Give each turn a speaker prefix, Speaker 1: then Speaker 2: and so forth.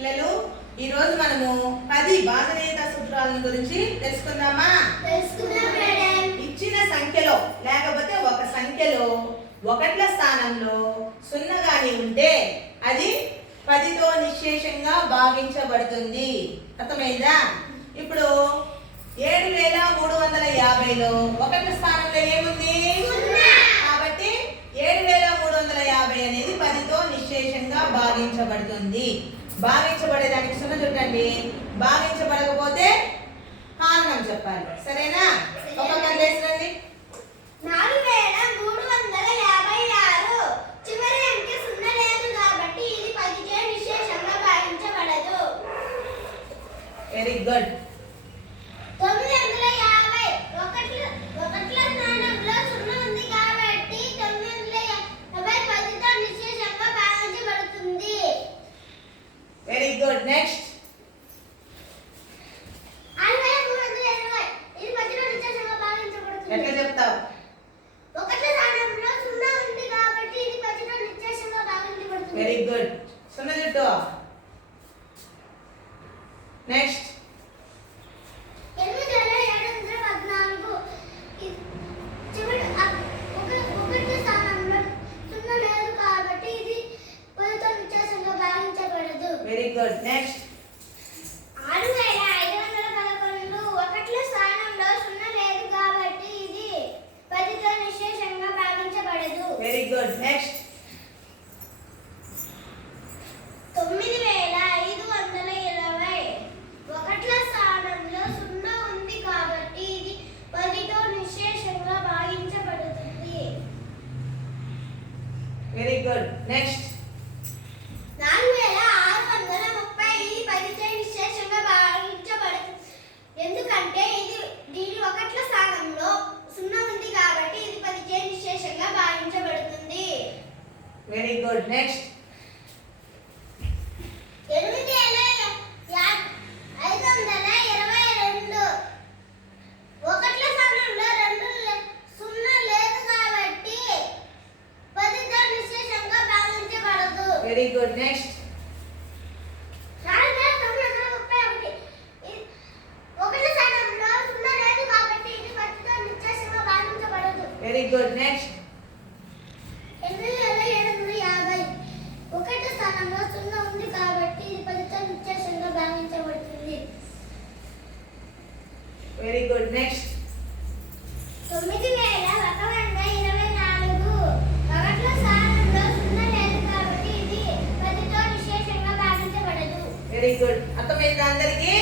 Speaker 1: పిల్లలు ఈ రోజు మనము పది బాధనీయత సూత్రాలను గురించి తెలుసుకుందామా? ఇచ్చిన సంఖ్యలో లేకపోతే ఒక సంఖ్యలో ఒకట్ల స్థానంలో సున్నా గాని ఉంటే అది పదితో నిశ్శేషంగా భాగించబడుతుంది. అర్థమైందా? ఇప్పుడు ఏడు వేల మూడు వందల యాభైలో ఒకట్ల స్థానంలో ఏముంది. కాబట్టి ఏడు వేల మూడు వందల యాభై అనేది పదితో నిశ్శేషంగా భాగించబడుతుంది. భాగించబడేదానికి సున్న చుట్టండి భాగించబడకపోతే కారణం చెప్పాలి. సరేనా?
Speaker 2: నాలుగు వేల మూడు వందల యాభై ఆరు. చివరి అంకె సున్నా లేదు కాబట్టి ఇది పదికే విశేషంగా భావించబడదు.
Speaker 1: వెరీ గుడ్
Speaker 2: తొమ్మిది వందల యాభై ఒకట్ల ఒకట్ల స్థానంలో సున్నా ఉంది కాబట్టి తొమ్మిది వందల యాభై పదితో నిశ్శేషంగా భావించబడుతుంది
Speaker 1: వెరీ గుడ్ నెక్స్ట్
Speaker 2: ఆరు వేల మూడు వందల ఇరవై ఇది పదిలో నిశ్శేషంగా
Speaker 1: ఎట్లా
Speaker 2: భావించబడుతుంది
Speaker 1: చెప్తావు
Speaker 2: ఒకట్ల స్థానంలో సున్నా ఉంది కాబట్టి ఇది పదిలో నిశ్శేషంగా భావించబడుతుంది
Speaker 1: వెరీ గుడ్ సున్న చుట్టూ నెక్స్ట్
Speaker 2: ఎనిమిది వేల ఏడు వందల పద్నాలుగు ఇ- చివరి అ- ఒక- ఒకటి స్థానంలో సున్నా లేదు కాబట్టి ఇది పదితో వ్యత్యాసంగా భావించబడదు
Speaker 1: వెరీ గుడ్ నెక్స్ట్
Speaker 2: ఆరు వేల ఐదు వందల పదకొండు ఒకట్ల స్థానంలో సున్నా లేదు కాబట్టి ఇది పదితో నిశేషంగా భావించబడదు
Speaker 1: వెరీ గుడ్ నెక్స్ట్
Speaker 2: తొమ్మిది వేల ఐదు వందల ఇరవై ఒకట్ల స్థానంలో సున్నా ఉంది కాబట్టి ఇది పదితో నిశేషంగా భావించబడుతుంది
Speaker 1: వెరీ గుడ్ నెక్స్ట్
Speaker 2: నాలుగు వేల ఆరు వందల ముప్పై ఇది భావించబడుతుంది ఎందుకంటే ఇది దీని ఒకట్ల స్థానంలో సున్నా ఉంది కాబట్టి ఇది నిశేషంగా భావించబడుతుంది.
Speaker 1: వెరీ గుడ్ నెక్స్ట్
Speaker 2: ఎనిమిది వేల యా- ఐదు వందల ఇరవై రెండు ఒకట్ల స్థానంలో రెండు లే- సున్నా లేదు కాబట్టి పదితో నిశేషంగా భావించబడదు
Speaker 1: వెరీ గుడ్ నెక్స్ట్
Speaker 2: నాలుగు వేల తొమ్మిది వందల ముప్పై ఒకటి ఇ- ఒకట్ల స్థానంలో సున్నా లేదు కాబట్టి ఇది
Speaker 1: వెరీ గుడ్ నెక్స్ట్
Speaker 2: యాభై. ఒకటి స్థానంలో సున్నా ఉంది కాబట్టి ఇది పదితో నిశేషంగా భావించబడుతుంది
Speaker 1: very good next very good అర్థమైందా అందరికీ?